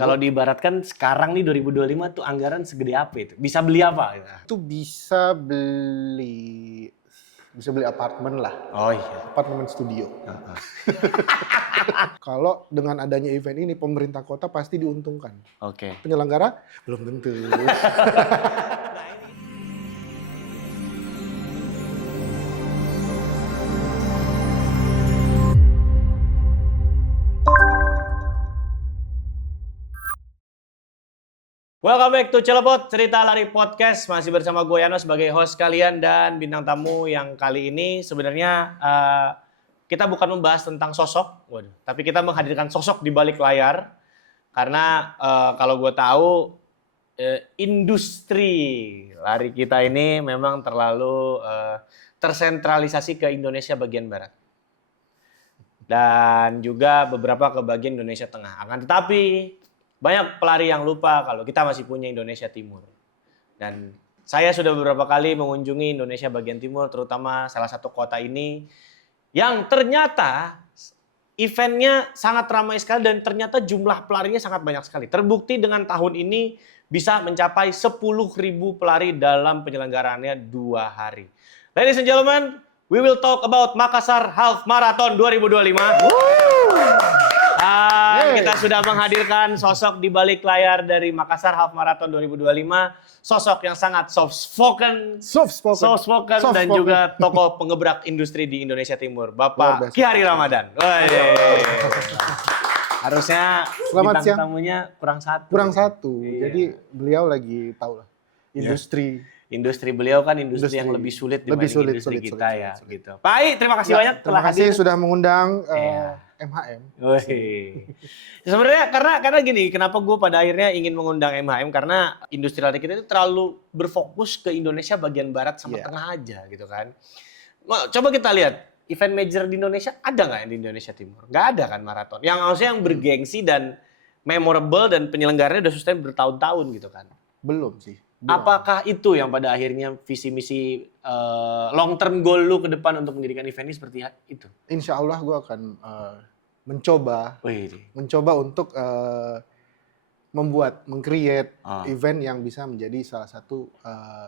Kalau diibaratkan sekarang nih 2025 tuh anggaran segede apa itu? Bisa beli apa? Itu bisa beli apartemen lah. Oh iya. Apartemen studio. Kalau dengan adanya event ini pemerintah kota pasti diuntungkan. Oke. Penyelenggara belum tentu. Welcome back to Celepot, Cerita Lari Podcast. Masih bersama gue Yano sebagai host kalian dan bintang tamu yang kali ini sebenarnya kita bukan membahas tentang sosok, tapi kita menghadirkan sosok di balik layar. Karena kalau gue tahu industri lari kita ini memang terlalu tersentralisasi ke Indonesia bagian barat. Dan juga beberapa ke bagian Indonesia Tengah. Akan tetapi banyak pelari yang lupa kalau kita masih punya Indonesia Timur. Dan saya sudah beberapa kali mengunjungi Indonesia bagian timur, terutama salah satu kota ini yang ternyata eventnya sangat ramai sekali dan ternyata jumlah pelarinya sangat banyak sekali. Terbukti dengan tahun ini bisa mencapai 10.000 pelari dalam penyelenggaraannya 2 hari. Ladies and gentlemen, we will talk about Makassar Half Marathon 2025. Kita sudah menghadirkan sosok di balik layar dari Makassar Half Marathon 2025. Sosok yang sangat soft spoken dan juga tokoh pengebrak industri di Indonesia Timur, Bapak Ki Hari Ramadan. Harusnya Selamat siang. Tamunya kurang satu. Iya. Jadi beliau lagi tahu lah Industri beliau kan industri yang lebih sulit dibanding industri kita ya. Gitu. Pak Ai, terima kasih banyak terima kasih hadir. sudah mengundang MHM. Sebenarnya karena gini, kenapa gue pada akhirnya ingin mengundang MHM karena industri lari kita itu terlalu berfokus ke Indonesia bagian barat sama tengah aja gitu kan. Coba kita lihat event major di Indonesia ada nggak yang di Indonesia Timur? Nggak ada kan maraton. Yang maksudnya yang bergengsi dan memorable dan penyelenggaranya udah sustain bertahun-tahun gitu kan. Belum sih. Apakah itu yang pada akhirnya visi misi long term goal lu ke depan untuk mendirikan event ini seperti itu? Insya Allah gue akan mencoba untuk meng-create event yang bisa menjadi salah satu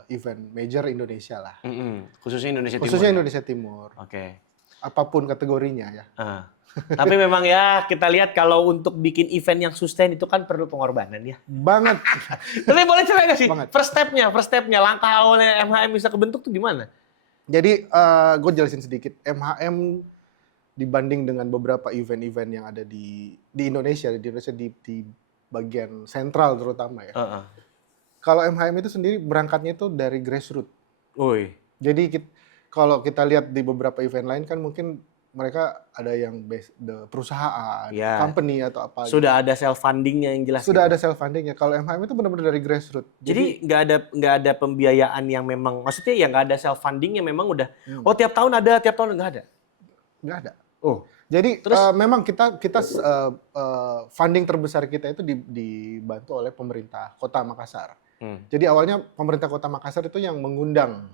event major Indonesia lah. Khususnya Indonesia Timur. Khususnya Indonesia Timur. Oke. Apapun kategorinya ya. Tapi memang ya kita lihat kalau untuk bikin event yang sustain itu kan perlu pengorbanan ya. Banget. Tapi boleh cerita nggak sih? Banget. First stepnya, langkah awalnya MHM bisa kebentuk tuh gimana? Jadi gue jelasin sedikit. MHM dibanding dengan beberapa event-event yang ada di Indonesia, di bagian sentral terutama ya. Kalau MHM itu sendiri berangkatnya itu dari grassroots. Jadi kalau kita lihat di beberapa event lain kan mungkin mereka ada yang perusahaan, company atau apa. Sudah ada self fundingnya yang jelas. Sudah ada self fundingnya. Kalau MHM itu benar-benar dari grassroots. Jadi nggak ada pembiayaan yang memang, maksudnya ya nggak ada self funding yang memang udah. Tiap tahun nggak ada. Nggak ada. Jadi memang kita funding terbesar kita itu dibantu oleh pemerintah Kota Makassar. Jadi awalnya pemerintah Kota Makassar itu yang mengundang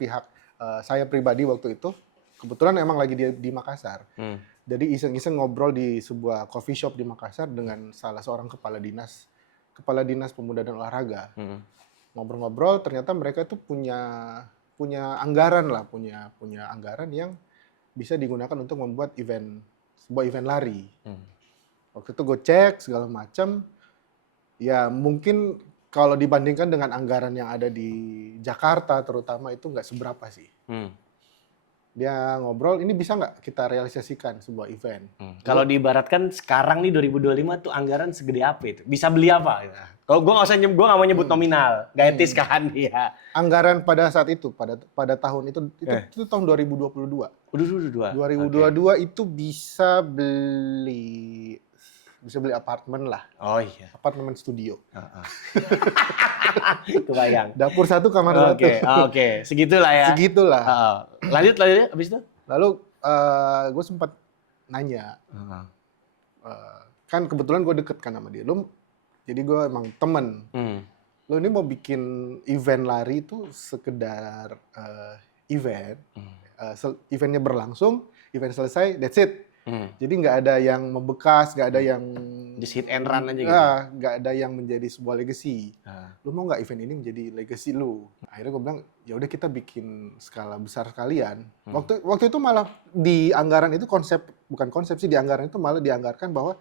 pihak saya pribadi waktu itu. Kebetulan emang lagi di Makassar. Jadi iseng-iseng ngobrol di sebuah coffee shop di Makassar dengan salah seorang kepala dinas pemuda dan olahraga. Ngobrol-ngobrol ternyata mereka itu punya anggaran lah, punya anggaran yang bisa digunakan untuk membuat sebuah event lari. Waktu itu gue cek segala macam. Ya mungkin kalau dibandingkan dengan anggaran yang ada di Jakarta terutama itu nggak seberapa sih. Dia ngobrol, ini bisa nggak kita realisasikan sebuah event? Kalau diibaratkan sekarang nih 2025 tuh anggaran segede apa itu? Bisa beli apa? Kalau gue nggak mau nyebut nominal, nggak etis kan ya. Anggaran pada saat itu, pada tahun itu tahun 2022. 2022 itu bisa beli apartemen lah. Apartemen studio. Itu bayang. Dapur 1, kamar 1. Oke. Segitulah ya. Lanjut abis itu? Lalu gue sempat nanya. Kan kebetulan gue deket kan sama dia. Jadi gue emang temen. Lo ini mau bikin event lari itu sekedar event. Eventnya berlangsung, event selesai, that's it. Jadi nggak ada yang membekas, nggak ada yang just hit and run aja gitu. Nggak ada yang menjadi sebuah legacy. Lu mau nggak event ini menjadi legacy lu? Akhirnya gue bilang, ya udah kita bikin skala besar sekalian. Waktu itu malah di anggaran itu bukan konsep sih, di anggaran itu malah dianggarkan bahwa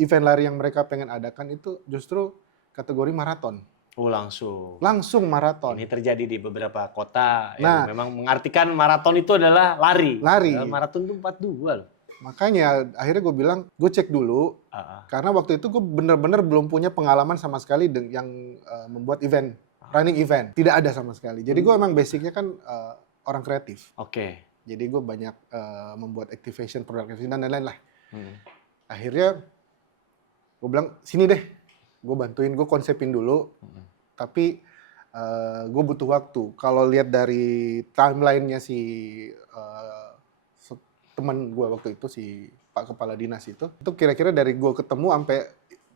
event lari yang mereka pengen adakan itu justru kategori maraton. Oh, langsung maraton. Ini terjadi di beberapa kota yang memang mengartikan maraton itu adalah lari. Maraton itu 42 loh. Makanya akhirnya gue bilang, gue cek dulu. Karena waktu itu gue bener-bener belum punya pengalaman sama sekali yang membuat event, running event. Tidak ada sama sekali. Jadi gue emang basicnya kan orang kreatif. Jadi gue banyak membuat activation, product activation, dan lain-lain lah. Akhirnya gue bilang, sini deh. Gue bantuin, gue konsepin dulu, tapi gue butuh waktu. Kalau lihat dari timeline-nya si teman gue waktu itu, si Pak Kepala Dinas itu kira-kira dari gue ketemu sampai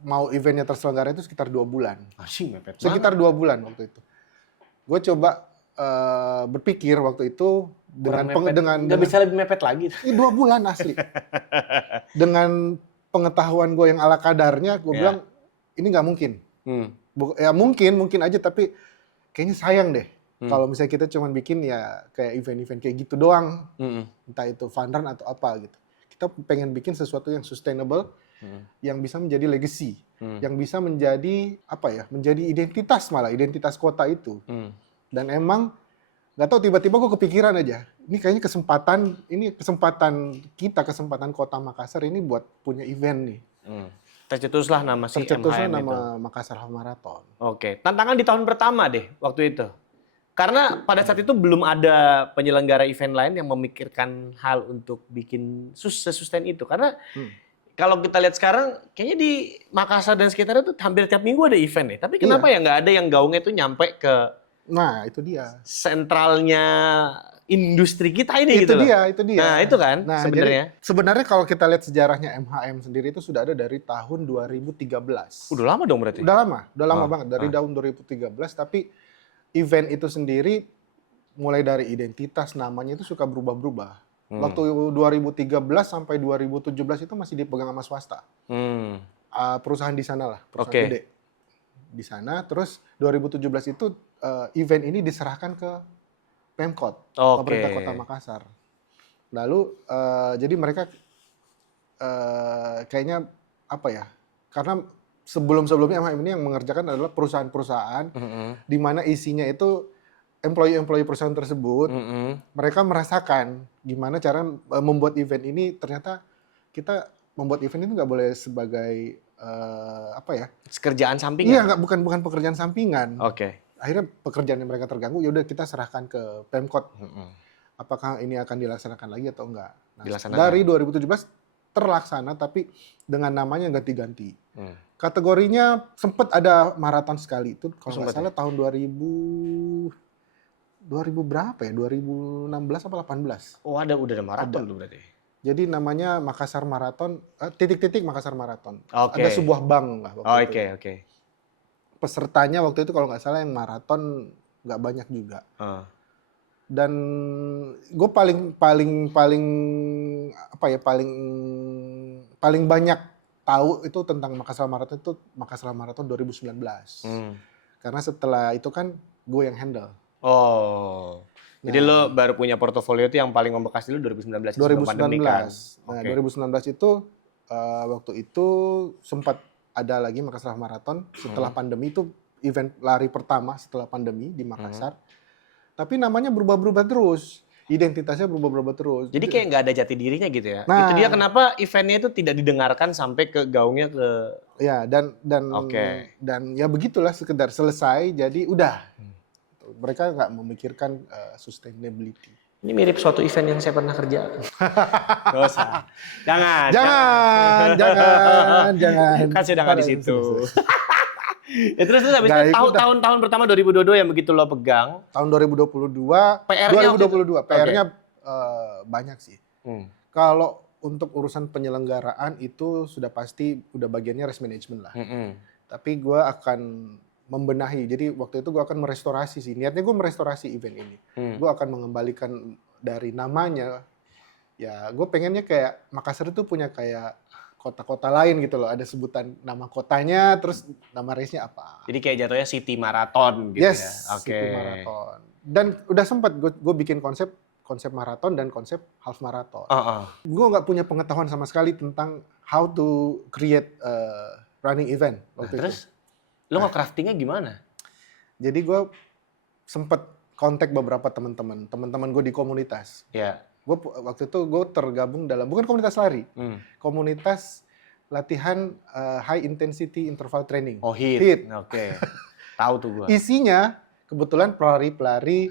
mau eventnya terselenggara itu sekitar 2 bulan. Mepet sekitar 2 bulan waktu itu. Gue coba berpikir waktu itu dengan nggak bisa lebih mepet lagi. 2 bulan asli. Dengan pengetahuan gue yang ala kadarnya, gue bilang, ini nggak mungkin. Ya mungkin aja, tapi kayaknya sayang deh. Kalau misalnya kita cuma bikin ya kayak event-event kayak gitu doang. Entah itu fun run atau apa gitu. Kita pengen bikin sesuatu yang sustainable, yang bisa menjadi legacy. Yang bisa menjadi, menjadi identitas kota itu. Dan emang, nggak tahu tiba-tiba gue kepikiran aja. Ini kayaknya kesempatan kota Makassar ini buat punya event nih. Tercetuslah nama si MHM itu. Makassar Half Marathon. Oke, tantangan di tahun pertama deh waktu itu. Karena pada saat itu belum ada penyelenggara event lain yang memikirkan hal untuk bikin sustain itu. Karena kalau kita lihat sekarang, kayaknya di Makassar dan sekitarnya tuh hampir tiap minggu ada event nih. Tapi kenapa ya nggak ada yang gaungnya tuh nyampe ke itu dia. Sentralnya industri kita ini itu gitu dia. Nah, itu kan sebenarnya. Sebenarnya kalau kita lihat sejarahnya MHM sendiri itu sudah ada dari tahun 2013. Udah lama dong berarti? Udah lama banget. Dari tahun 2013, tapi event itu sendiri mulai dari identitas, namanya itu suka berubah-berubah. Waktu 2013 sampai 2017 itu masih dipegang sama swasta. Perusahaan di sana lah, perusahaan gede. Di sana, terus 2017 itu event ini diserahkan ke Pemkot, pemerintah Kota Makassar. Lalu jadi mereka kayaknya karena sebelumnya MHM ini yang mengerjakan adalah perusahaan-perusahaan di mana isinya itu employee perusahaan tersebut. Mereka merasakan gimana cara membuat event ini. Ternyata kita membuat event itu nggak boleh sebagai kerjaan sampingan. Iya, bukan pekerjaan sampingan. Akhirnya pekerjaan yang mereka terganggu, ya udah kita serahkan ke Pemkot. Apakah ini akan dilaksanakan lagi atau enggak? Dari 2017 terlaksana, tapi dengan namanya ganti-ganti. Kategorinya sempat ada maraton sekali itu, kalau nggak salah tahun 2000 berapa ya? 2016 apa 18? Oh, udah ada maraton tuh berarti. Jadi namanya Makassar Marathon, titik-titik Makassar Marathon. Ada sebuah bank lah waktu itu. Pesertanya waktu itu kalau nggak salah yang maraton nggak banyak juga. Dan gue paling banyak tahu itu tentang Makassar Marathon itu Makassar Marathon 2019. Karena setelah itu kan gue yang handle. Jadi lo baru punya portofolio itu yang paling membekas dulu 2019 sebelum pandemi kan? 2019 itu waktu itu sempat ada lagi Makassar Marathon setelah pandemi, itu event lari pertama setelah pandemi di Makassar. Tapi namanya berubah-berubah terus, identitasnya berubah-berubah terus. Jadi kayak nggak ada jati dirinya gitu ya? Itu dia kenapa eventnya itu tidak didengarkan sampai ke gaungnya ke... Ya, dan ya begitulah, sekedar selesai, jadi udah. Mereka nggak memikirkan sustainability. Ini mirip suatu event yang saya pernah kerja. Gak usah. Jangan. Kan sudah nggak di situ. Ya, terus habis itu tahun pertama 2022 yang begitu lo pegang. Tahun 2022. PR-nya banyak sih. Kalau untuk urusan penyelenggaraan itu sudah pasti udah bagiannya risk management lah. Tapi gue akan membenahi. Jadi waktu itu gue akan merestorasi sih. Niatnya gue merestorasi event ini. Gue akan mengembalikan dari namanya ya gue pengennya kayak Makassar itu punya kayak kota-kota lain gitu loh. Ada sebutan nama kotanya, terus nama race-nya apa. Jadi kayak jatuhnya City Marathon gitu Yes, ya. Oke. City Marathon. Dan udah sempat gue bikin konsep maraton dan konsep half marathon. Gue nggak punya pengetahuan sama sekali tentang how to create running event waktu Terus itu. lo craftingnya gimana? Jadi gue sempet kontak beberapa teman-teman gue di komunitas. Ya. Waktu itu gue tergabung dalam bukan komunitas lari, komunitas latihan high intensity interval training. Oh, HIIT. Oke. Tahu tuh gue. Isinya kebetulan pelari-pelari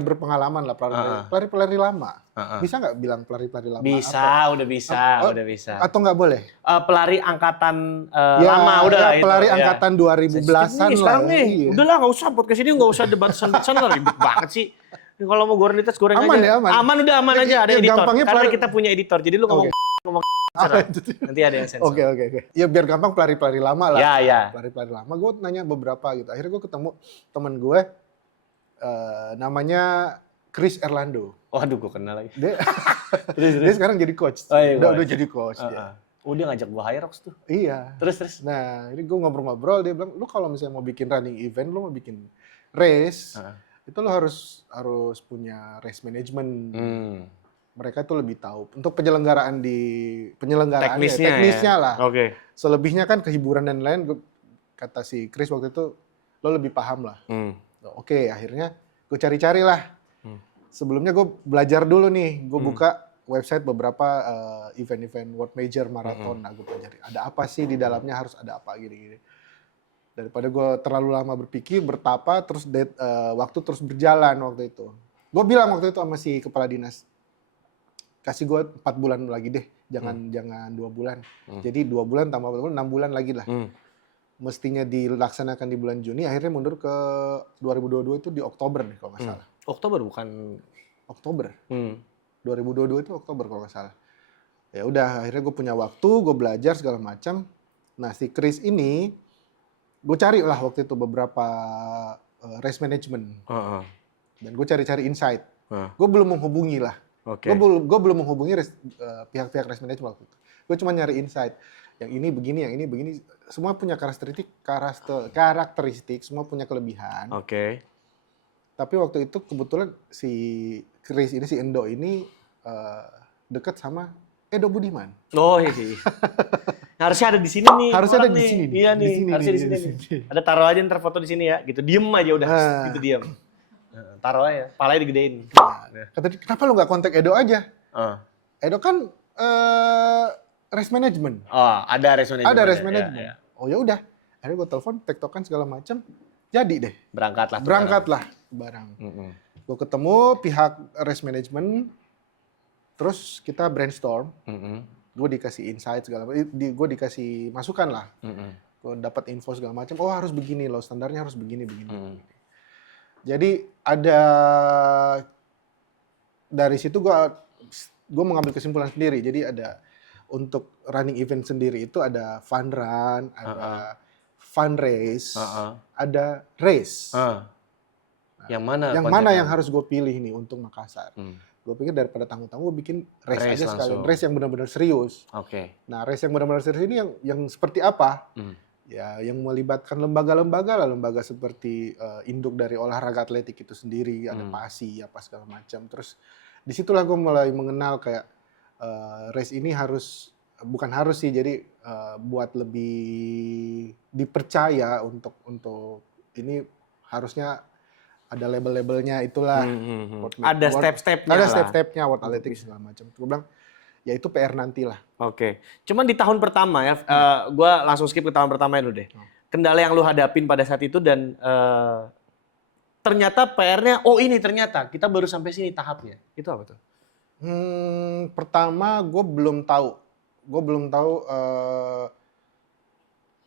berpengalaman lah, pelari-pelari lama. Bisa nggak bilang pelari-pelari lama? Bisa, udah bisa. Atau nggak boleh? Pelari angkatan Ya, lama, udah lah itu. Pelari angkatan 2010-an lah. Sekarang nih, Iya. udah lah nggak usah podcast ini nggak usah debat-debat lah, ribet banget sih. Kalau mau goreng goreng Aman aja. ya, aman. Udah aman aja, ada editor. Gampangnya Karena kita punya editor, jadi lu ngomong nanti ada yang sensor. Oke. Ya biar gampang pelari-pelari lama lah. Ya. Pelari-pelari lama, gue nanya beberapa gitu. Akhirnya gue ketemu temen gue, namanya Chris Erlando. Waduh, gue kenal lagi. Dia sekarang jadi coach. Udah jadi coach. Dia. Dia ngajak gue Hyrox tuh. Iya. Terus. Nah, ini gue ngobrol-ngobrol, dia bilang, lu kalau misalnya mau bikin running event, lu mau bikin race, itu lu harus punya race management. Mereka tuh lebih tahu untuk penyelenggaraan teknisnya lah. Oke. Selebihnya kan kehiburan dan lain, kata si Chris waktu itu, lo lebih paham lah. Oke, akhirnya gue cari-cari lah. Sebelumnya gue belajar dulu nih, gue buka website beberapa event-event World Major Marathon. Nah, gue pelajari ada apa sih di dalamnya, harus ada apa gini-gini. Daripada gue terlalu lama berpikir, bertapa, terus waktu terus berjalan waktu itu. Gue bilang waktu itu sama si kepala dinas, kasih gue 4 bulan lagi deh, jangan 2 bulan. Jadi 2 bulan tambah 4 bulan, 6 bulan lagi lah. Mestinya dilaksanakan di bulan Juni, akhirnya mundur ke 2022 itu di Oktober nih kalau nggak salah. Oktober bukan? Oktober. 2022 itu Oktober kalau nggak salah. Ya udah, akhirnya gue punya waktu, gue belajar segala macam. Nah, si Chris ini, gue cari lah waktu itu beberapa race management. Dan gue cari-cari insight. Gue belum menghubungi lah. Gue belum menghubungi pihak-pihak race management waktu itu. Gue cuma nyari insight. Yang ini begini, yang ini begini. Semua punya karakteristik, semua punya kelebihan. Tapi waktu itu kebetulan si Chris ini, si Endo ini dekat sama Edo Budiman. Oh iya. Harusnya ada di sini nih. Harusnya ada di sini. Iya nih, harusnya di sini. Ada taruh aja ntar foto di sini ya. Gitu, diem aja udah. Gitu diem. Taruh aja, palanya digedein. Kata dia, kenapa lu nggak kontak Edo aja? Edo kan race management. Oh, ada race management. Ada race management. Ya. Oh ya udah. Akhirnya gue telepon, tektokan segala macam. Jadi deh. Berangkatlah barang. Gue ketemu pihak race management. Terus kita brainstorm. Gue dikasih insight segala macam. Gue dikasih masukan lah. Gue dapat info segala macam. Oh harus begini loh, standarnya harus begini. Jadi ada dari situ gue mengambil kesimpulan sendiri. Jadi ada untuk running event sendiri itu ada fun run, ada fun race, ada race. Nah, yang mana yang harus gue pilih nih untuk Makassar? Gue pikir daripada tanggung-tanggung gue bikin race aja sekalian, race yang benar-benar serius. Nah, race yang benar-benar serius ini yang seperti apa? Ya, yang melibatkan lembaga seperti induk dari olahraga atletik itu sendiri, ada PASI, apa segala macam. Terus disitulah gue mulai mengenal kayak race ini bukan harus sih, jadi buat lebih dipercaya untuk ini harusnya ada label-labelnya itulah. Ada step-stepnya. Ada step-stepnya World Athletics segala macam. Gue bilang ya itu PR nanti lah. Cuman di tahun pertama ya, gue langsung skip ke tahun pertama dulu deh. Kendala yang lu hadapin pada saat itu dan ternyata PR-nya, ini ternyata kita baru sampai sini tahapnya. Itu apa tuh? Pertama gue belum tahu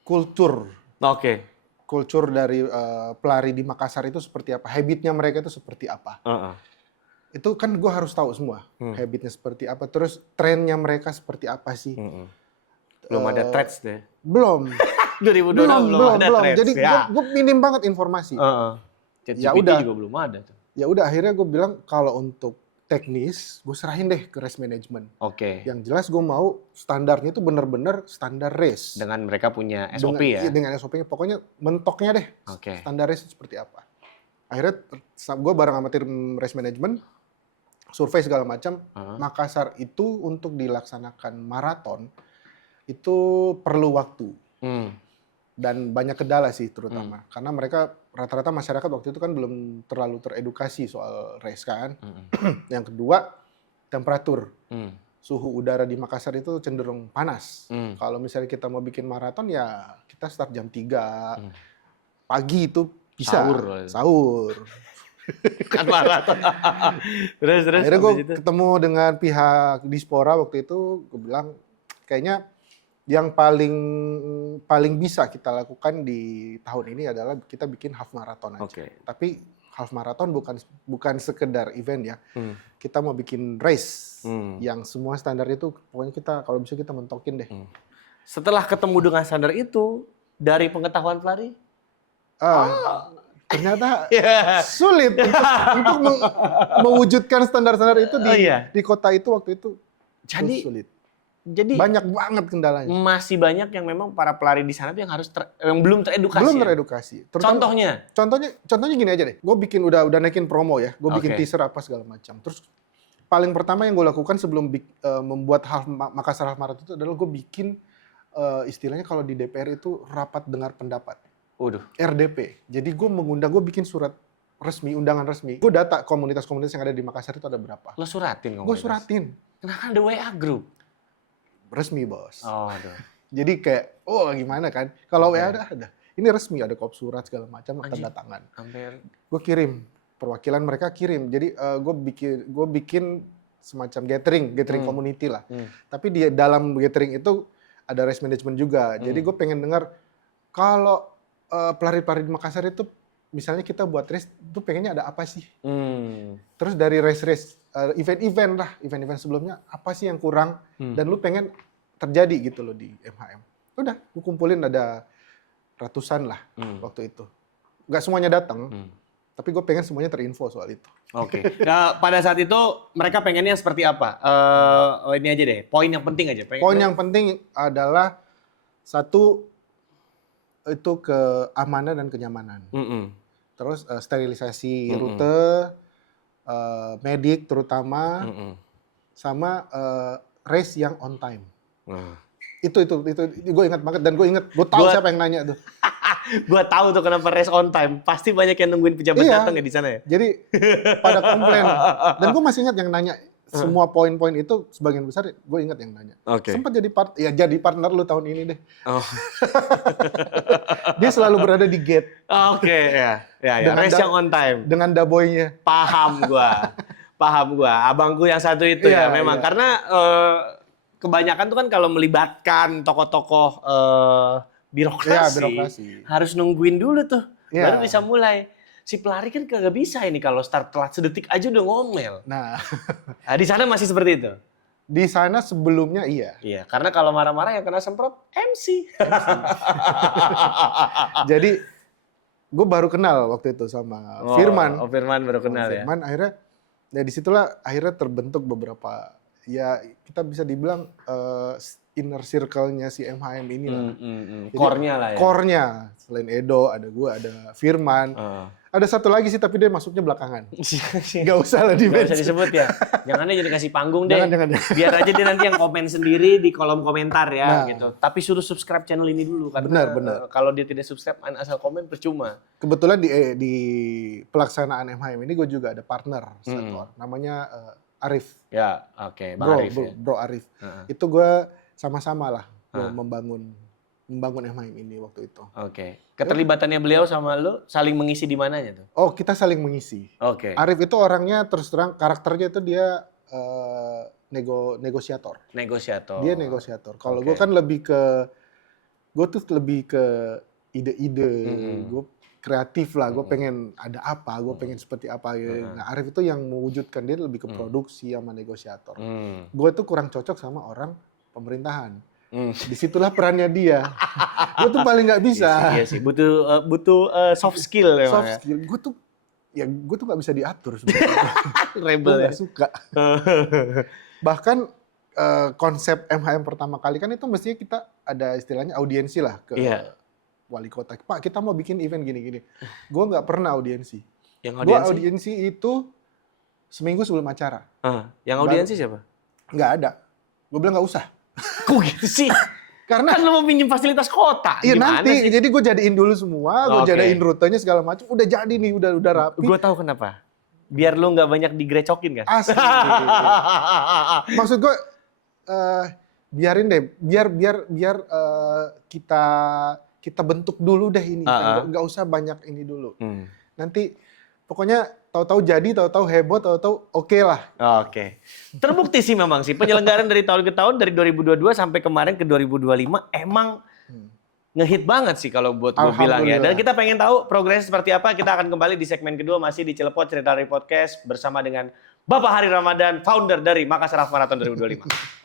kultur. Kultur dari pelari di Makassar itu seperti apa, habitnya mereka itu seperti apa. Itu kan gue harus tahu semua, habitnya seperti apa, terus trennya mereka seperti apa sih. Belum ada threads deh. Belum. 2022 belum ada threads. Jadi gue minim banget informasi. Ya udah juga belum ada tuh. Ya udah akhirnya gue bilang kalau untuk teknis, gue serahin deh ke race management. Oke. Yang jelas gue mau standarnya itu bener-bener standar race. Dengan mereka punya SOP ya? Dengan SOP-nya, pokoknya mentoknya deh. Oke. Standar race seperti apa. Akhirnya gue bareng sama tim race management, survei segala macam. Makassar itu untuk dilaksanakan maraton, itu perlu waktu. Dan banyak kendala sih terutama. Karena mereka rata-rata masyarakat waktu itu kan belum terlalu teredukasi soal race kan. Yang kedua, temperatur. Suhu udara di Makassar itu cenderung panas. Kalau misalnya kita mau bikin maraton ya kita start jam 3. Pagi itu bisa. Sahur. Kan maraton. terus. Akhirnya gue ketemu dengan pihak Dispora waktu itu. Gue bilang kayaknya yang paling bisa kita lakukan di tahun ini adalah kita bikin half marathon aja. Tapi half marathon bukan sekedar event ya. Kita mau bikin race yang semua standar itu pokoknya kita kalau bisa kita mentokin deh. Setelah ketemu dengan standar itu dari pengetahuan pelari? Ternyata sulit untuk mewujudkan standar-standar itu di kota itu waktu itu. Jadi sulit. Jadi banyak banget kendalanya. Masih banyak yang memang para pelari di sana tuh yang harus yang belum teredukasi. Belum teredukasi. Contohnya gini aja deh. Gue bikin udah naikin promo ya. Gue bikin teaser apa segala macam. Terus paling pertama yang gue lakukan sebelum membuat Makassar Half Marathon itu adalah gue bikin istilahnya kalau di DPR itu rapat dengar pendapat. RDP. Jadi gue bikin surat resmi, undangan resmi. Gue data komunitas-komunitas yang ada di Makassar itu ada berapa. Lo suratin? Gue suratin. Kenapa ada WA group? Resmi bos. Aduh. Jadi kayak, gimana kan? Kalau WA ada. Ini resmi, ada kop surat segala macam, tanda tangan. Gue kirim, perwakilan mereka kirim. Jadi gue bikin semacam gathering community lah. Tapi di dalam gathering itu ada race management juga. Jadi gue pengen dengar kalau pelari-pelari di Makassar itu, misalnya kita buat race, itu pengennya ada apa sih? Terus dari race, event-event sebelumnya, apa sih yang kurang? Dan lu pengen terjadi gitu loh di MHM. Udah, gue kumpulin ada ratusan lah waktu itu. Nggak semuanya datang, tapi gue pengen semuanya terinfo soal itu. Nah, pada saat itu mereka pengennya seperti apa? Ini aja deh, poin yang penting aja. Poin yang penting adalah satu, itu keamanan dan kenyamanan. Terus sterilisasi rute, medik terutama, sama race yang on time. Itu gue ingat banget dan gue tahu siapa yang nanya tuh. Gue tahu tuh kenapa race on time. Pasti banyak yang nungguin pejabat datang ya di sana ya. Jadi pada komplain. Dan gue masih ingat yang nanya. Semua poin-poin itu sebagian besar gue ingat yang nanya. Sempat jadi partner lu tahun ini deh. Dia selalu berada di gate. Ya. Race yang on time. Dengan daboynya. Paham gua. Abangku yang satu itu ya memang karena kebanyakan tuh kan kalau melibatkan tokoh-tokoh birokrasi harus nungguin dulu tuh baru bisa mulai. Si pelari kan kagak bisa ini kalau start telat sedetik aja udah ngomel. Nah, di sana masih seperti itu? Di sana sebelumnya iya. Iya, karena kalau marah-marah yang kena semprot MC. Jadi gue baru kenal waktu itu sama Firman. Firman baru kenal ya. Firman akhirnya, disitulah akhirnya terbentuk beberapa, ya kita bisa dibilang inner circle-nya si MHM ini lah. Core-nya lah ya. Core-nya. Selain Edo, ada gue, ada Firman. Ada satu lagi sih, tapi dia masuknya belakangan. Gak usah lah di-mention. Gak usah disebut ya. Jangan aja dikasih panggung deh. Jangan. Biar aja dia nanti yang komen sendiri di kolom komentar ya. Gitu. Tapi suruh subscribe channel ini dulu. Karena benar. Kalau dia tidak subscribe, asal komen percuma. Kebetulan di pelaksanaan MHM ini gue juga ada partner. Satu, namanya Arif. Ya, Bang Arif. Bro Arif. Itu gue sama-sama lah membangun MHM ini waktu itu. Keterlibatannya beliau sama lu saling mengisi di mananya tuh? Kita saling mengisi. Arif itu orangnya terus terang karakternya itu dia negosiator. Dia negosiator. Kalau gue kan lebih ke ide-ide. Gue kreatif lah. Gue pengen ada apa, gue pengen seperti apa. Nah, Arif itu yang mewujudkan, dia lebih ke produksi sama negosiator. Gue tuh kurang cocok sama orang pemerintahan. Disitulah perannya dia. Gue tuh paling nggak bisa. Iya sih. Butuh soft skill. Soft skill. Gue tuh ya gue tuh nggak bisa diatur sebenarnya. Gue Rebel ya. nggak suka. Bahkan konsep MHM pertama kali kan itu mestinya kita ada istilahnya audiensi lah ke Iya. wali kota. Pak, kita mau bikin event gini-gini. Gue nggak pernah audiensi. Yang Gue audiensi? audiensi itu seminggu sebelum acara. Yang audiensi siapa? Nggak ada. Gue bilang nggak usah. Kok gitu sih? Karena Kan lo mau pinjem fasilitas kota. iya Gimana nanti, sih? jadi gue jadiin dulu semua, gue Oke. jadiin rutenya segala macam, udah jadi nih, udah rapi. Gue tahu kenapa. Biar lu nggak banyak digrecokin kan? Asli. Maksud gue biarin deh, biar kita bentuk dulu deh ini, nggak usah banyak ini dulu. Nanti pokoknya tahu-tahu jadi, tahu-tahu heboh, tahu-tahu oke lah. Oke. Terbukti sih memang sih penyelenggaraan dari tahun ke tahun dari 2022 sampai kemarin ke 2025 emang ngehit banget sih kalau buat gue bilang ya. Dan kita pengen tahu progres seperti apa. Kita akan kembali di segmen kedua masih di Cilepot Cerita Lari Podcast bersama dengan Bapak Hari Ramadan, founder dari Makassar Half Marathon 2025.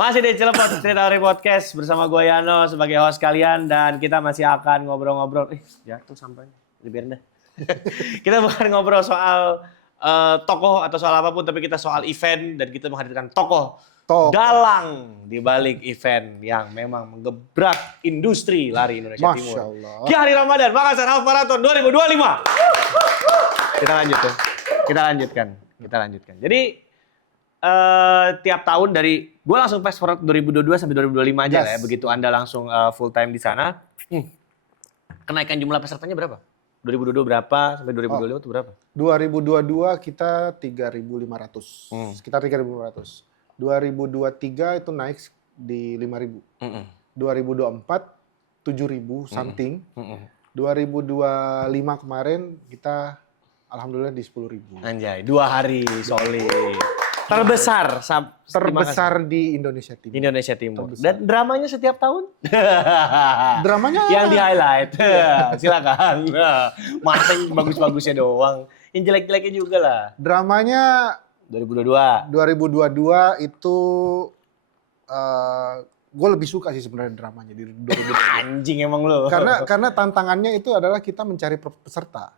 Masih di Cilepot Cerita Lari Podcast bersama gue Yano sebagai host kalian dan kita masih akan ngobrol-ngobrol. Jatuh sampahnya. Biarin deh. Kita bukan ngobrol soal tokoh atau soal apapun, tapi kita soal event dan kita menghadirkan tokoh dalang di balik event yang memang menggebrak industri lari Indonesia Masya Timur. Allah. Ki Hari Ramadan, Makassar Half Marathon 2025. Kita lanjut tuh. Kita lanjutkan. Jadi tiap tahun dari gue langsung fast forward 2022 sampai 2025 aja lah ya. Begitu Anda langsung full time di sana. Kenaikan jumlah pesertanya berapa? 2022 berapa sampai 2025 itu berapa? 2022 kita 3.500. Sekitar 3.500. 2023 itu naik di 5.000. 2024 7.000 something. 2025 kemarin kita alhamdulillah di 10.000. Anjay, 2 hari solid. Terbesar di Indonesia Timur. Indonesia Timur. Terbesar. Dan dramanya setiap tahun? Dramanya yang di highlight. Silakan. Masa yang bagus-bagusnya doang. Yang jelek-jeleknya juga lah. Dramanya 2022 itu gue lebih suka sih sebenarnya dramanya di 2022. Anjing emang lo. Karena tantangannya itu adalah kita mencari peserta.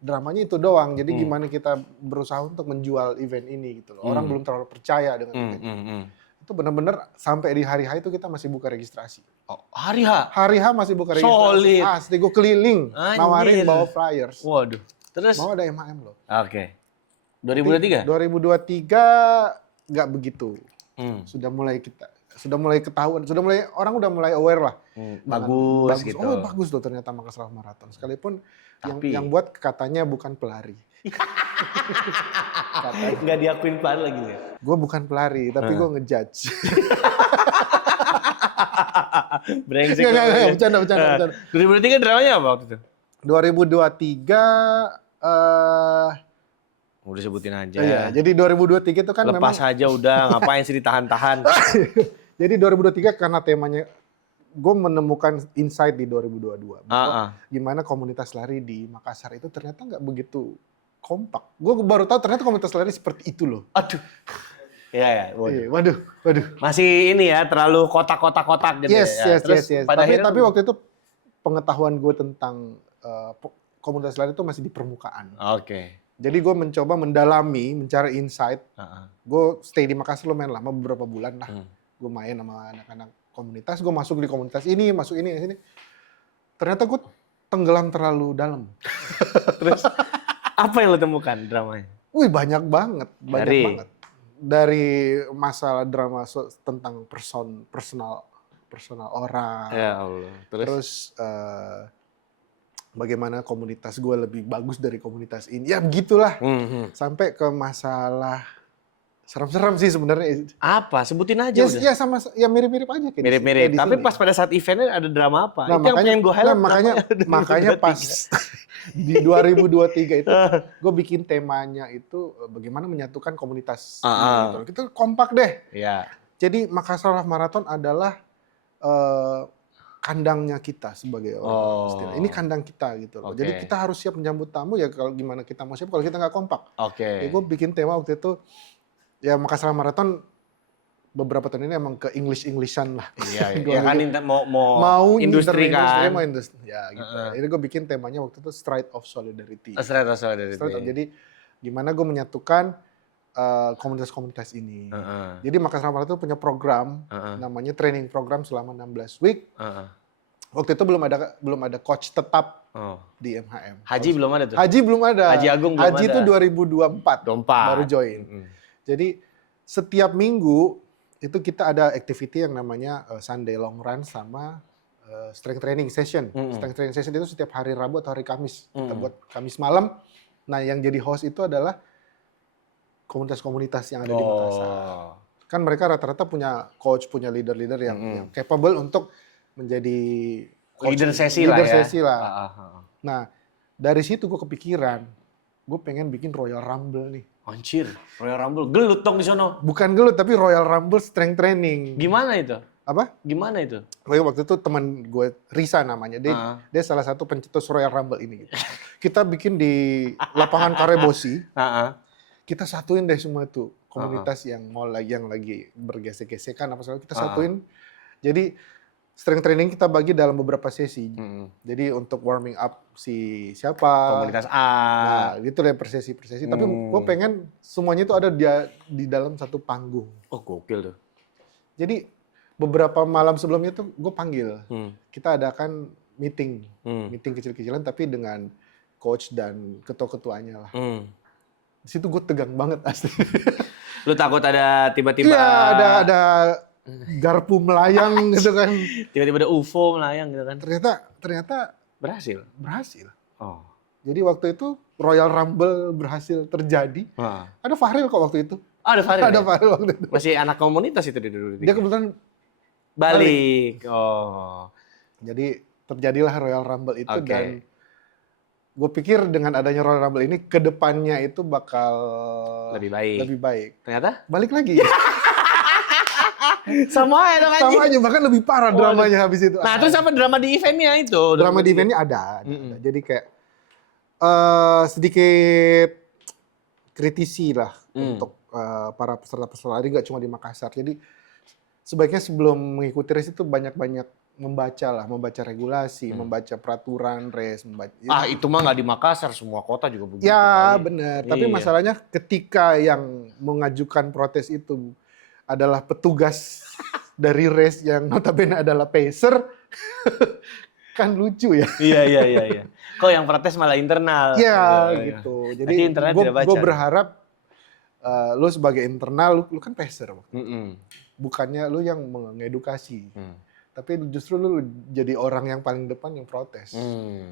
Dramanya itu doang. Jadi gimana kita berusaha untuk menjual event ini gitu loh. Orang belum terlalu percaya dengan event ini. Itu benar-benar sampai di hari H itu kita masih buka registrasi. Oh, hari H? Hari H masih buka registrasi. Solid. Asli gue keliling, nawarin bawa flyers. Waduh. Terus? Mau ada MHM loh. Oke. 2023? 2023 nggak begitu. Sudah mulai ketahuan, orang udah mulai aware lah. Bagus gitu. Oh bagus loh ternyata Makassar Half Marathon. Sekalipun yang buat katanya bukan pelari. Nggak diakuin pelari lagi ya? Gue bukan pelari, tapi gue ngejudge. Brengsek. Nggak, bercanda. 2023 dramanya apa waktu itu? 2023 Udah sebutin aja. iya, jadi 2023 itu kan lepas memang aja udah, ngapain sih ditahan-tahan. Jadi 2023 karena temanya gue menemukan insight di 2022. Gimana komunitas lari di Makassar itu ternyata nggak begitu kompak. Gue baru tahu ternyata komunitas lari seperti itu loh. Aduh. Iya. Waduh. Masih ini ya, terlalu kotak-kotak gitu Yes. ya. Terus Tapi waktu itu pengetahuan gue tentang komunitas lari itu masih di permukaan. Oke. Jadi gue mencoba mendalami, mencari insight. Gue stay di Makassar lumayan lama, beberapa bulan lah. Gue main sama anak-anak komunitas, gue masuk di komunitas ini, masuk ini, sini. Ternyata gue tenggelam terlalu dalam. Terus apa yang lo temukan dramanya? Wih banyak banget. Dari masalah drama tentang personal orang. Ya Allah. Terus bagaimana komunitas gue lebih bagus dari komunitas ini. Ya begitulah. Sampai ke masalah serem-serem sih sebenarnya. Apa? Sebutin aja udah. Ya sama, ya mirip-mirip aja. Mirip-mirip. Tapi pas pada saat eventnya ada drama apa? Nah, itu yang pengen gue highlight. Makanya pas di 2023 itu gue bikin temanya itu bagaimana menyatukan komunitas. Gitu. Kita kompak deh. Iya. Jadi Makassar Half Marathon adalah kandangnya kita sebagai orang Palestina. Ini kandang kita gitu loh. Jadi kita harus siap menyambut tamu ya, kalau gimana kita mau siap kalau kita nggak kompak. Ya gue bikin tema waktu itu, ya Makassar Marathon beberapa tahun ini emang ke Englishan lah. Iya, ya kan mau industri kan. Mau industri, ya gitu. Jadi gue bikin temanya waktu itu Stride of Solidarity. Stride of Solidarity. Jadi gimana gue menyatukan komunitas-komunitas ini. Jadi Makassar Marathon punya program namanya training program selama 16 week. Waktu itu belum ada coach tetap di MHM. Haji belum ada tuh. Haji belum ada. Haji Agung belum Haji ada. itu 2024 baru join. Jadi setiap minggu itu kita ada activity yang namanya Sunday long run sama strength training session. Strength training session itu setiap hari Rabu atau hari Kamis. Kita buat Kamis malam. Nah, yang jadi host itu adalah komunitas-komunitas yang ada di Makassar. Kan mereka rata-rata punya coach, punya leader-leader yang capable untuk menjadi coach, leader sesi lah. Nah, dari situ gue kepikiran, gue pengen bikin Royal Rumble nih. Anjir, Royal Rumble. Gelut dong di sono. Bukan gelut, tapi Royal Rumble strength training. Gimana itu? Apa? Gimana itu? Waktu itu teman gue, Risa namanya. Dia salah satu pencetus Royal Rumble ini. Gitu. Kita bikin di lapangan Karebosi. Kita satuin deh semua tuh. Komunitas yang lagi bergesek-gesekan apa segala kita satuin. Jadi strength training kita bagi dalam beberapa sesi. Jadi untuk warming up si siapa. Komunitas A. Nah, gitu deh per sesi. Tapi gue pengen semuanya itu ada di dalam satu panggung. Oh, gokil tuh. Jadi beberapa malam sebelumnya tuh gue panggil. Kita adakan meeting. Meeting kecil-kecilan tapi dengan coach dan ketua-ketuanya lah. Di situ gue tegang banget asli. Lu takut ada tiba-tiba... Iya, ada garpu melayang gitu kan. Tiba-tiba ada UFO melayang gitu kan. Ternyata berhasil. Oh. Jadi waktu itu Royal Rumble berhasil terjadi. Ada Fahril kok waktu itu. Ada Fahril. Ada Fahril waktu itu. Masih anak komunitas itu dulu. Dia kebetulan balik. Jadi terjadilah Royal Rumble itu dan gue pikir dengan adanya Royal Rumble ini ke depannya itu bakal lebih baik. Ternyata balik lagi. Sama aja, bahkan lebih parah dramanya habis itu. Nah, terus apa drama di eventnya itu? Drama di eventnya ada. Jadi kayak sedikit kritisi lah untuk para peserta lari, nggak cuma di Makassar. Jadi sebaiknya sebelum mengikuti race itu banyak-banyak membaca regulasi, membaca peraturan race, itu mah nggak di Makassar, semua kota juga begitu. Ya benar, tapi masalahnya ketika yang mengajukan protes itu adalah petugas dari race yang notabene adalah pacer, kan lucu ya. Iya. Kok yang protes malah internal? Iya gitu. Jadi gue berharap lu sebagai internal, lu kan pacer. Bukannya lu yang mengedukasi. Tapi justru lu jadi orang yang paling depan yang protes.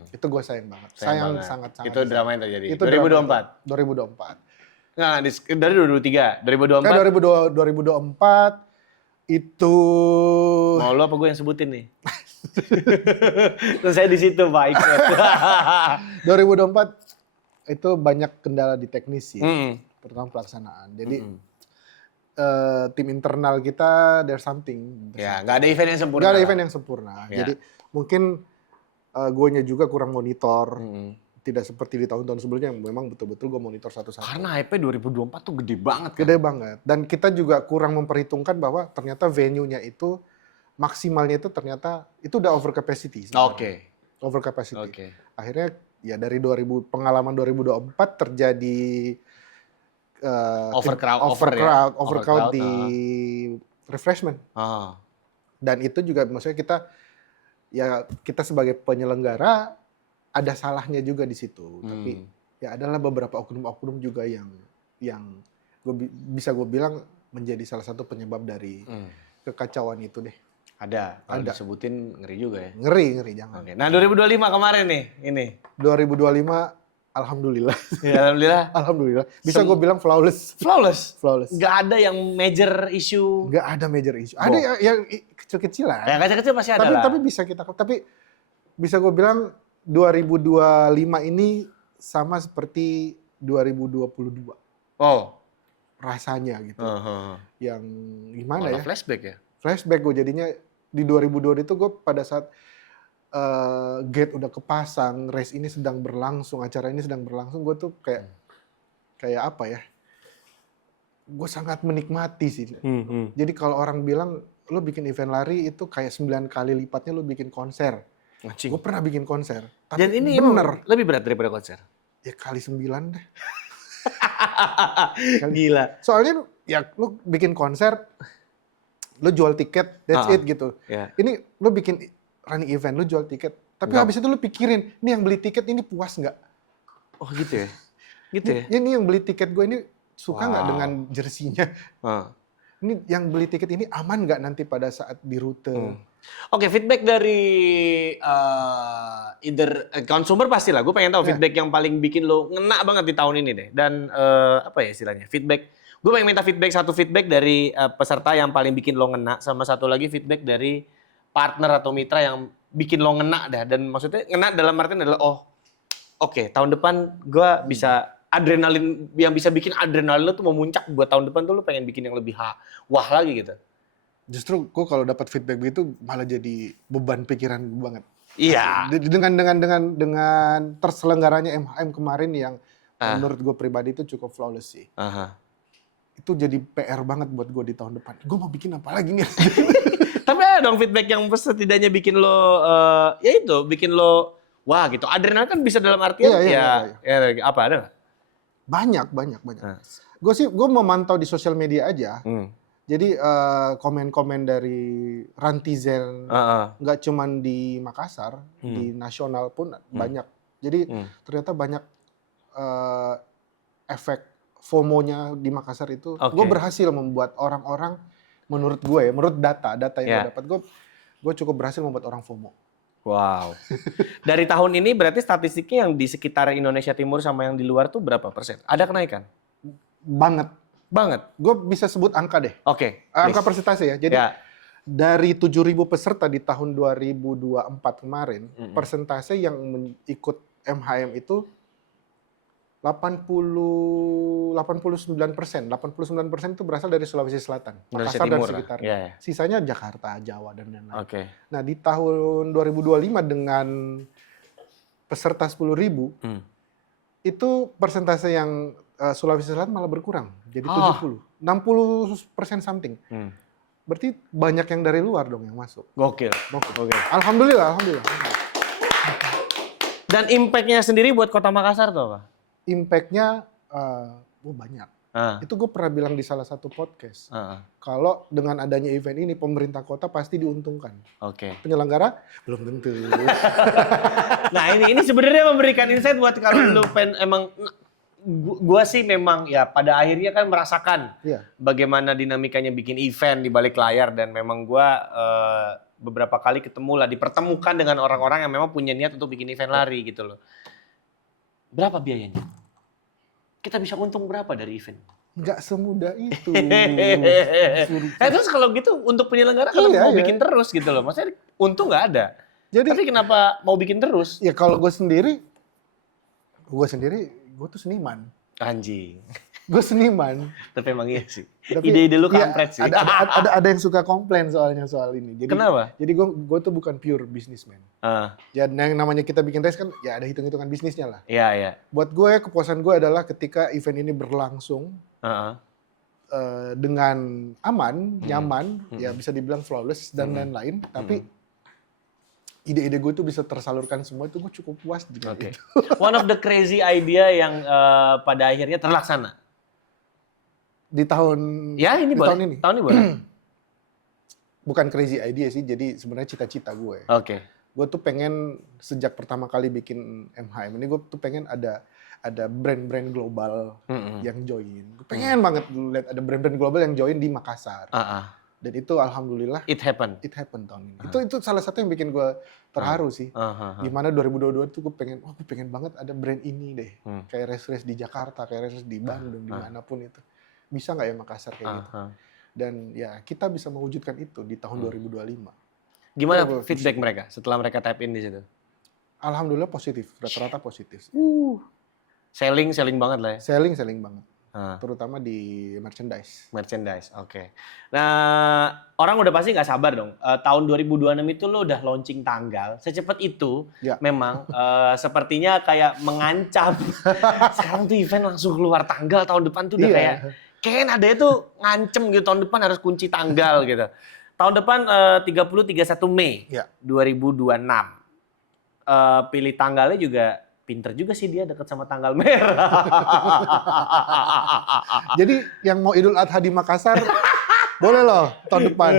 Itu gue sayang banget. Sangat-sangat. Itu drama yang terjadi. Itu 2024? 2024. Nggak, dari 2023? 2024? Kan 2024 itu... Mau lo apa gue yang sebutin nih? Terus saya di situ, Pak. 2024 itu banyak kendala di teknis ya. Pertama pelaksanaan. Jadi... tim internal kita there's something. Ya, nggak ada event yang sempurna. Nggak ada event yang sempurna. Jadi mungkin guanya juga kurang monitor. Tidak seperti di tahun-tahun sebelumnya yang memang betul-betul gue monitor satu-satu. Karena hype 2024 tuh gede banget kan? Gede banget. Dan kita juga kurang memperhitungkan bahwa ternyata venue-nya itu maksimalnya itu ternyata itu udah over capacity. Over capacity. Akhirnya ya dari pengalaman 2024 terjadi overcrowd di refreshment. Dan itu juga maksudnya kita sebagai penyelenggara ada salahnya juga di situ. Tapi ya adalah beberapa oknum-oknum juga yang bisa gue bilang menjadi salah satu penyebab dari kekacauan itu deh. Ada. Kalau disebutin ngeri juga ya. Ngeri jangan. Nah 2025 kemarin nih ini. 2025 Alhamdulillah. Ya, Alhamdulillah. Bisa gue bilang flawless. Gak ada yang major issue. Gak ada major issue. Ada yang kecil-kecilan. Yang kecil-kecil pasti ada lah. Tapi bisa gue bilang 2025 ini sama seperti 2022. Rasanya gitu. Yang gimana ya? Flashback ya? Flashback gue jadinya di 2002 itu gue pada saat gate udah kepasang, race ini sedang berlangsung, acara ini sedang berlangsung, gue tuh kayak apa ya? Gue sangat menikmati sih. Jadi kalau orang bilang lo bikin event lari itu kayak 9 kali lipatnya lo bikin konser. Gue pernah bikin konser. Tapi Dan ini bener. lebih berat daripada konser. Ya kali 9 deh. Gila. Soalnya ya lo bikin konser, lo jual tiket, that's it gitu. Yeah. Ini lo bikin running event, lo jual tiket. Tapi habis itu lo pikirin, ini yang beli tiket ini puas nggak? Oh gitu ya? Gitu ya? Ini yang beli tiket gue ini suka nggak dengan jersinya? Ini yang beli tiket ini aman nggak nanti pada saat di rute? Oke, feedback dari consumer pasti lah. Gue pengen tahu feedback yang paling bikin lo ngena banget di tahun ini deh. Dan apa ya istilahnya? Feedback. Gue pengen minta satu feedback dari peserta yang paling bikin lo ngena, sama satu lagi feedback dari partner atau mitra yang bikin lo ngena dah. Dan maksudnya ngena dalam artian adalah oke, tahun depan gue bisa adrenalin yang bisa bikin adrenalin lo tuh memuncak buat tahun depan tuh lo pengen bikin yang lebih wah lagi gitu. Justru gue kalau dapat feedback begitu malah jadi beban pikiran gue banget. Iya. Dengan terselenggaranya MHM kemarin yang menurut gue pribadi itu cukup flawless sih. Itu jadi PR banget buat gue di tahun depan. Gue mau bikin apa lagi nih? Tapi ada dong feedback yang setidaknya bikin lo ya itu bikin lo wah gitu. Adrenalin kan bisa dalam artian ya apa ada nggak? Banyak. Gue memantau di sosial media aja. Jadi komen-komen dari Rantizen nggak cuman di Makassar, di nasional pun banyak. Jadi ternyata banyak efek FOMO-nya di Makassar itu. Gue berhasil membuat orang-orang, menurut gue ya, menurut data yang gue dapat, gue cukup berhasil membuat orang FOMO. Wow. Dari tahun ini berarti statistiknya yang di sekitar Indonesia Timur sama yang di luar tuh berapa persen? Ada kenaikan? Banget. Gue bisa sebut angka deh. Oke. Angka persentase ya. Jadi dari 7.000 peserta di tahun 2024 kemarin, persentase yang ikut MHM itu 89%. 89% itu berasal dari Sulawesi Selatan, Makassar dan sekitarnya. Sisanya Jakarta, Jawa, dan lain-lain. Nah di tahun 2025 dengan peserta 10.000, itu persentase yang Sulawesi Selatan malah berkurang, jadi 70. 60% something. Berarti banyak yang dari luar dong yang masuk. Gokil. Alhamdulillah. Dan impact-nya sendiri buat Kota Makassar tuh apa? Impact-nya banyak. Itu gue pernah bilang di salah satu podcast. Kalau dengan adanya event ini, pemerintah kota pasti diuntungkan. Penyelenggara belum tentu. Nah ini sebenarnya memberikan insight buat kalau lu emang gua sih memang ya pada akhirnya kan merasakan bagaimana dinamikanya bikin event di balik layar, dan memang gua beberapa kali ketemu lah, dipertemukan dengan orang-orang yang memang punya niat untuk bikin event lari gitu loh. Berapa biayanya? Kita bisa untung berapa dari event? Nggak semudah itu. Terus kalau gitu untuk penyelenggara kalau mau bikin terus gitu loh, maksudnya untung nggak ada. Tapi kenapa mau bikin terus? Ya kalau gue sendiri gue tuh seniman. Anjing. Gue seniman. Tapi emang iya sih. Ide-ide lu kampret sih. Ada yang suka komplain soal ini. Jadi, kenapa? Jadi gue tuh bukan pure businessman. Ya yang namanya kita bikin race kan ya ada hitung-hitungan bisnisnya lah. Iya. Buat gue kepuasan gue adalah ketika event ini berlangsung dengan aman, nyaman, ya bisa dibilang flawless dan lain-lain. Tapi ide-ide gue tuh bisa tersalurkan semua, itu gue cukup puas dengan itu. One of the crazy idea yang pada akhirnya terlaksana. Di tahun ini boleh. Tahun ini boleh. Bukan crazy idea sih, jadi sebenarnya cita-cita gue. Gue tuh pengen sejak pertama kali bikin MHM ini, gue tuh pengen ada brand-brand global yang join. Gue pengen banget lihat ada brand-brand global yang join di Makassar. Dan itu alhamdulillah it happened tahun ini. Itu salah satu yang bikin gue terharu sih. Gimana 2022 tuh gue pengen banget ada brand ini deh. Kayak race di Jakarta, kayak race di Bandung, dimanapun itu. Bisa nggak ya Makassar kayak gitu? Dan ya kita bisa mewujudkan itu di tahun 2025. Gimana feedback mereka setelah mereka tap in di situ? Alhamdulillah positif, rata-rata positif. Selling banget lah ya. Selling banget. terutama di merchandise. Oke. Nah, orang udah pasti nggak sabar dong. Tahun 2026 itu lo udah launching tanggal. Secepat itu, memang sepertinya kayak mengancam. Sekarang tuh event langsung keluar tanggal tahun depan tuh udah kayak ada itu ngancem gitu tahun depan harus kunci tanggal gitu. Tahun depan 30-31 Mei 2026. Pilih tanggalnya juga pinter juga sih dia deket sama tanggal merah. Jadi yang mau Idul Adha di Makassar boleh loh tahun depan.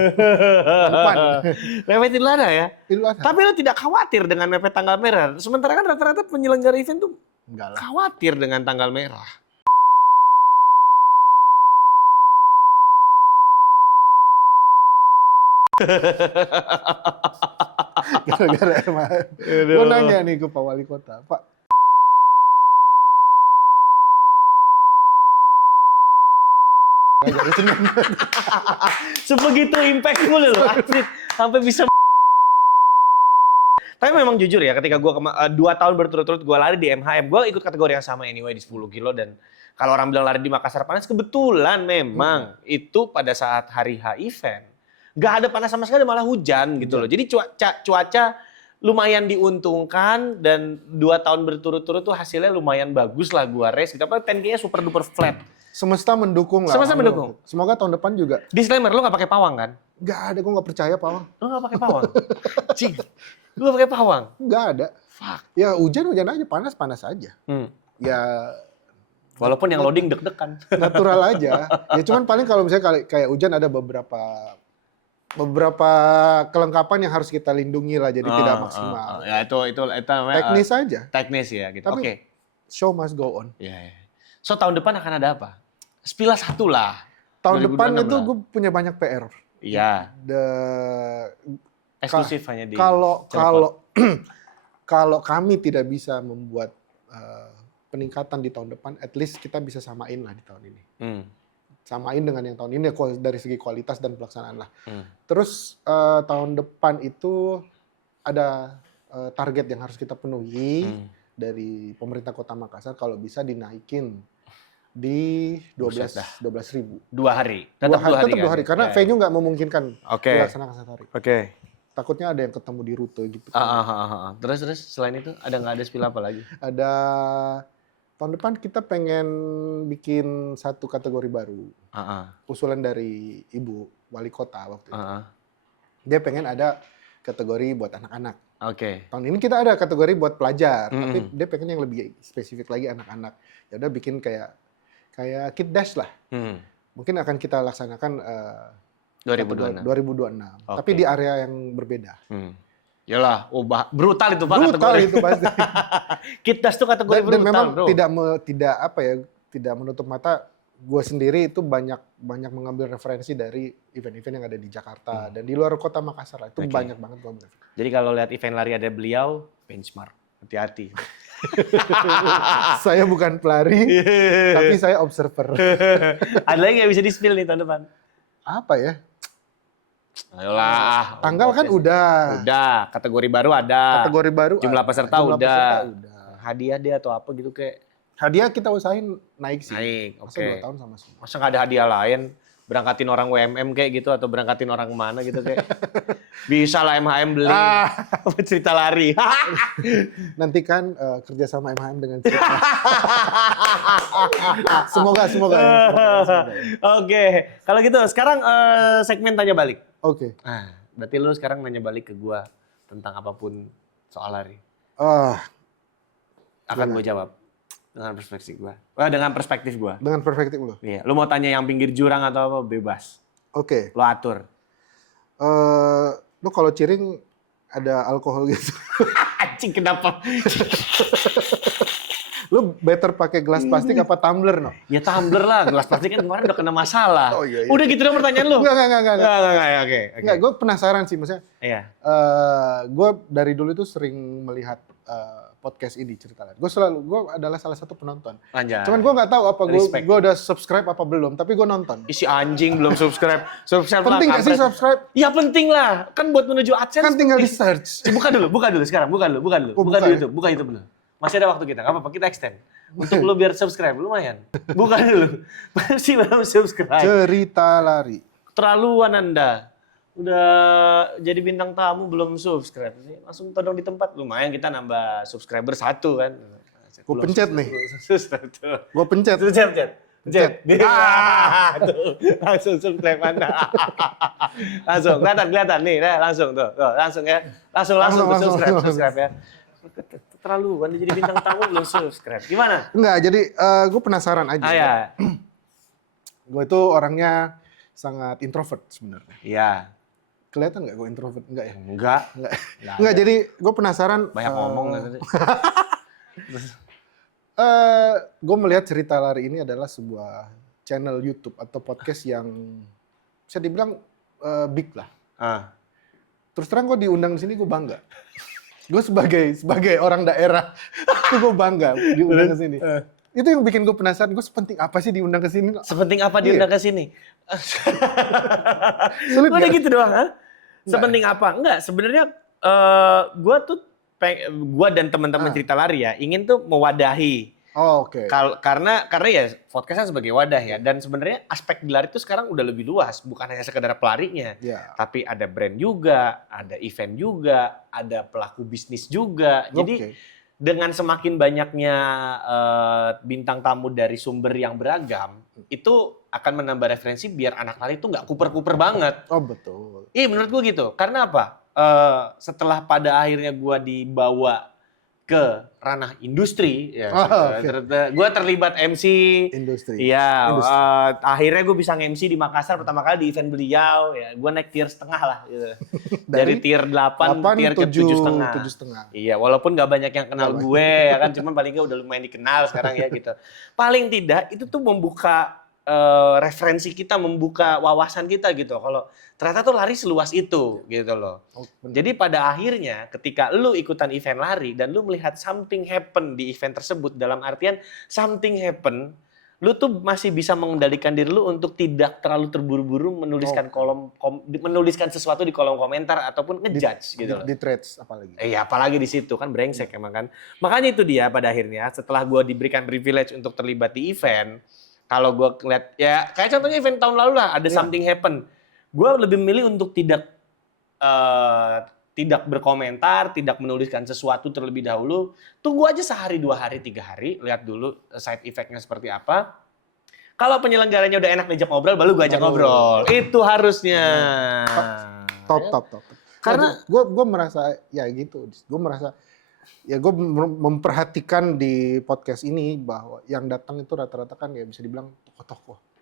Mepet Idul Adha ya? Idul Adha. Tapi lo tidak khawatir dengan mepet tanggal merah. Sementara kan rata-rata penyelenggara event tuh khawatir dengan tanggal merah. Gara-gara MHM. Gue nanya nih ke Pak Wali Kota, Pak. Sebegitu impactful loh, asli. Sampai bisa. Tapi memang jujur ya, ketika gue 2 tahun berturut-turut gue lari di MHM, gue ikut kategori yang sama anyway di 10 kilo. Dan kalau orang bilang lari di Makassar panas, kebetulan memang itu pada saat hari H event. Gak ada panas sama sekali, malah hujan gitu loh. Jadi cuaca lumayan diuntungkan dan 2 tahun berturut-turut tuh hasilnya lumayan bagus lah gue race. Gitu. Apa 10K-nya super duper flat. Semesta mendukung lah. Semesta mendukung. Semoga tahun depan juga. Disclaimer, lo gak pakai pawang kan? Gak ada, gue gak percaya pawang. Lo gak pakai pawang? Cing, lo gak pakai pawang? Gak ada. Fuck. Ya hujan-hujan aja, panas-panas aja. Ya. Walaupun yang loading deg-degan. Natural aja. Ya cuman paling kalau misalnya kayak hujan ada beberapa kelengkapan yang harus kita lindungi lah, jadi tidak maksimal. Ya itu namanya teknis aja. Teknis ya gitu. Oke. Show must go on. Iya. So tahun depan akan ada apa? Spill satu lah. Tahun depan itu gue punya banyak PR. Iya. Eksklusif hanya di. Kalau kami tidak bisa membuat peningkatan di tahun depan, at least kita bisa samain lah di tahun ini. Samain dengan yang tahun ini dari segi kualitas dan pelaksanaan lah. Terus tahun depan itu ada target yang harus kita penuhi dari pemerintah Kota Makassar, kalau bisa dinaikin di 12.000. 2 hari. Tetap 2 hari karena venue nggak memungkinkan dilaksanakan 1 hari. Oke. Takutnya ada yang ketemu di rute gitu. Terus selain itu nggak ada spill apa lagi? Ada tahun depan kita pengen bikin 1 kategori baru. Usulan dari Ibu Wali Kota waktu itu. Dia pengen ada kategori buat anak-anak. Oke. Tahun ini kita ada kategori buat pelajar, tapi dia pengen yang lebih spesifik lagi anak-anak. Ya udah bikin kayak Kid Dash lah. Mungkin akan kita laksanakan 2026. Tapi di area yang berbeda. Yalah, brutal itu Pak. Brutal itu pasti. Kid Dash itu kategori brutal, dan memang bro. tidak menutup mata. Gue sendiri itu banyak mengambil referensi dari event-event yang ada di Jakarta dan di luar Kota Makassar. Itu banyak banget gue ambil. Jadi kalau lihat event lari ada beliau, benchmark. Hati-hati. Saya bukan pelari, tapi saya observer. Ada lagi yang bisa di-spill nih tahun depan? Apa ya? Ayolah. Tanggal kan udah. Kategori baru ada. Kategori baru. Jumlah peserta udah. Hadiah dia atau apa gitu kayak. Hadiah kita usahain naik sih. Oke. 2 tahun sama semua. Masa nggak ada hadiah lain? Berangkatin orang WMM kayak gitu atau berangkatin orang mana gitu kayak. Bisa lah MHM beli. Cerita lari. Nanti kan kerja sama MHM dengan cerita. Semoga. Oke. Kalau gitu sekarang segmen tanya balik. Oke. Nah, berarti lu sekarang nanya balik ke gua tentang apapun soal lari. Akan gue jawab dengan perspektif gua. Dengan perspektif gua. Dengan perspektif lu. Iya. Lu mau tanya yang pinggir jurang atau apa bebas. Oke. Lu atur. Lu kalau ciring ada alkohol gitu. Anjing kenapa? Lu better pakai gelas plastik apa tumbler, no? Ya tumbler lah, gelas plastik kan kemarin udah kena masalah. Oh, iya. Udah gitu dong pertanyaan lu? Enggak. Oke. Enggak, gue penasaran sih, maksudnya. Iya. Gue dari dulu itu sering melihat podcast ini cerita lari. Gue adalah salah satu penonton. Anjay. Cuman gue nggak tahu apa gue udah subscribe apa belum, tapi gue nonton. Isi anjing belum subscribe. Penting nggak sih subscribe? Ya penting lah, kan buat menuju AdSense. Kan tinggal di search. Buka dulu sekarang, buka dulu. Buka YouTube dulu. Masih ada waktu kita, nggak apa-apa, kita extend. Untuk lu biar subscribe, lumayan. Bukan dulu, masih belum subscribe. Cerita lari. Terlaluan Anda. Udah jadi bintang tamu belum subscribe. Langsung todong di tempat, lumayan kita nambah subscriber 1 kan. Gue pencet nih. Tuh. Gue pencet. Pencet. Tuh, langsung subscribe Anda. Langsung kelihatan nih, langsung tuh. Langsung ya. Langsung subscribe ya. Terlaluan jadi bintang tamu belum subscribe. Gimana? Enggak, jadi gue penasaran aja. Ya. Gue itu orangnya sangat introvert sebenarnya. Iya. Kelihatan nggak gue introvert? Enggak ya? Enggak. Enggak, jadi gue penasaran. Banyak ngomong tadi. Gue melihat Cerita Lari ini adalah sebuah channel YouTube atau podcast yang bisa dibilang big lah. Terus terang gue diundang di sini gue bangga. Gue sebagai orang daerah itu gue bangga diundang ke sini. Itu yang bikin gue penasaran, gue sepenting apa sih diundang ke sini? Sepenting apa diundang ke sini? Sulit Udah gak? gitu doang, ha? Sepenting apa? Enggak, sebenarnya gue dan teman-teman Cerita Lari ya ingin tuh mewadahi. Oh, oke. Karena ya podcast kan sebagai wadah ya, dan sebenarnya aspek di lari itu sekarang udah lebih luas, bukan hanya sekedar pelarinya, tapi ada brand juga, ada event juga, ada pelaku bisnis juga. Jadi dengan semakin banyaknya bintang tamu dari sumber yang beragam, itu akan menambah referensi biar anak lari itu nggak kuper-kuper banget. Oh betul. Iya menurut gue gitu. Karena apa? Setelah pada akhirnya gue dibawa ke ranah industri, ya, gue terlibat MC, industri. Iya, akhirnya gue bisa nge-MC di Makassar pertama kali di event beliau, ya, gue naik tier setengah lah, gitu. Dari tier 8 tier ke 7,5. Iya, walaupun gak banyak yang kenal gue, ya kan, cuman paling gak udah lumayan dikenal sekarang ya gitu. Paling tidak itu tuh membuka referensi kita, membuka wawasan kita gitu. Kalau ternyata tuh lari seluas itu gitu loh. Jadi pada akhirnya ketika lu ikutan event lari dan lu melihat something happen di event tersebut, dalam artian something happen, lu tuh masih bisa mengendalikan diri lu untuk tidak terlalu terburu-buru menuliskan menuliskan sesuatu di kolom komentar ataupun ngejudge gitu loh. Di threads apalagi. Iya, apalagi di situ kan brengsek emang kan. Makanya itu dia pada akhirnya setelah gua diberikan privilege untuk terlibat di event, kalau gue ngeliat, ya kayak contohnya event tahun lalu lah, ada something happen. Gue lebih memilih untuk tidak berkomentar, tidak menuliskan sesuatu terlebih dahulu. Tunggu aja sehari, 2 hari, 3 hari, lihat dulu side effect-nya seperti apa. Kalau penyelenggaranya udah enak diajak ngobrol, baru gue ajak ngobrol. Itu harusnya. Top. Karena gue merasa ya gitu. Gue merasa ya gue memperhatikan di podcast ini bahwa yang datang itu rata-rata kan ya bisa dibilang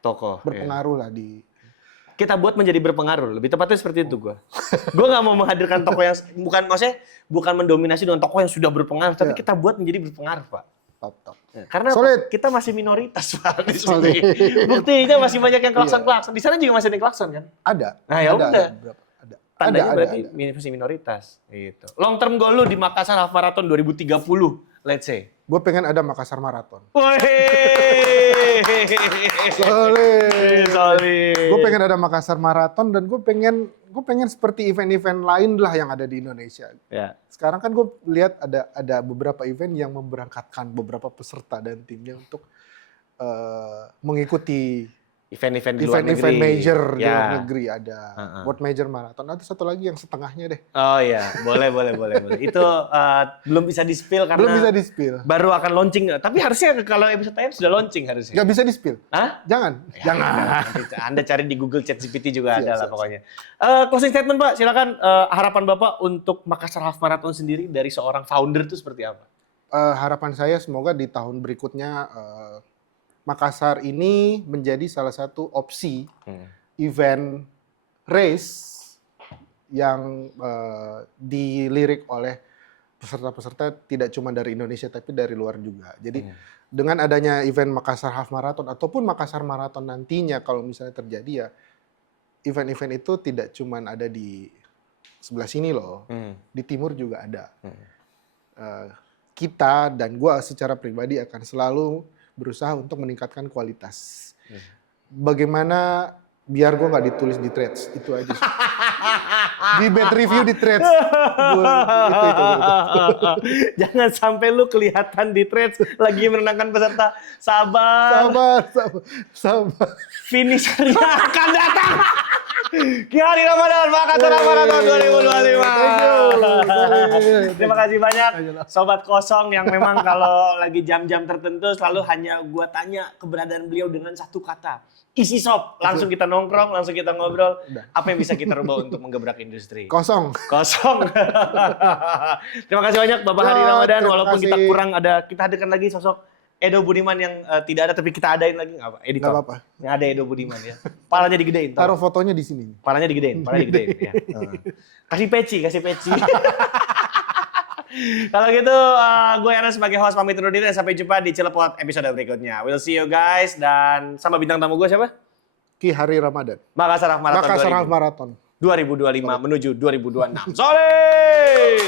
tokoh berpengaruh lah di. Kita buat menjadi berpengaruh, lebih tepatnya seperti itu gue. Gue nggak mau menghadirkan tokoh yang bukan mendominasi dengan tokoh yang sudah berpengaruh, tapi kita buat menjadi berpengaruh, Pak. Top. Karena kita masih minoritas, Pak, di sini. Buktinya masih banyak yang klakson-klakson. Di sana juga masih ada yang klakson kan? Ada. Nah ya udah. Tandanya berarti ada. masih minoritas. Gitu. Long term goal lu di Makassar Half Marathon 2030, let's say. Gue pengen ada Makassar Marathon. Solid. Gue pengen ada Makassar Marathon dan gue pengen seperti event-event lain lah yang ada di Indonesia. Ya. Sekarang kan gue lihat ada beberapa event yang memberangkatkan beberapa peserta dan timnya untuk mengikuti event-event di luar negeri. Event major di luar negeri ada. World Major Marathon. Ada satu lagi yang setengahnya deh. Oh iya, boleh. Itu belum bisa di-spill karena belum bisa di-spill. Baru akan launching. Tapi harusnya kalau episode tayang sudah launching harusnya. Nggak bisa di-spill. Hah? Jangan. Ya, jangan. Anda cari di Google ChatGPT juga ada lah pokoknya. Closing statement Pak, silakan harapan Bapak untuk Makassar Half Marathon sendiri dari seorang founder itu seperti apa? Harapan saya semoga di tahun berikutnya Makassar ini menjadi salah satu opsi event race yang dilirik oleh peserta-peserta tidak cuma dari Indonesia tapi dari luar juga. Jadi dengan adanya event Makassar Half Marathon ataupun Makassar Marathon nantinya kalau misalnya terjadi ya event-event itu tidak cuma ada di sebelah sini loh, di timur juga ada. Kita dan gua secara pribadi akan selalu berusaha untuk meningkatkan kualitas. Bagaimana biar gue nggak ditulis di threads, itu aja. Di bad review di threads. Itu. Jangan sampai lu kelihatan di threads lagi menenangkan peserta. Sabar. Finishernya akan datang. Ki Hari Ramadan Makassar Marathon 2025. Terima kasih banyak Sobat Kosong yang memang kalau lagi jam-jam tertentu selalu hanya gua tanya keberadaan beliau dengan satu kata. Isi sop. Langsung kita nongkrong, langsung kita ngobrol. Apa yang bisa kita rubah untuk menggebrak industri? Kosong. Terima kasih banyak Bapak Hari Ramadan. Walaupun kita kurang ada, kita hadirkan lagi sosok Edo Budiman yang tidak ada tapi kita adain lagi nggak apa? Editor. Nggak apa-apa. Yang ada Edo Budiman ya. Palanya digedein. Taruh fotonya di sini. Palanya digedein ya. Kasih peci. Kalau gitu, gue Ernest sebagai host pamit undur diri dan sampai jumpa di Cilepot episode berikutnya. We'll see you guys dan sama bintang tamu gue siapa? Ki Hari Ramadan. Makassar Half Marathon 2025 menuju 2026. Solid!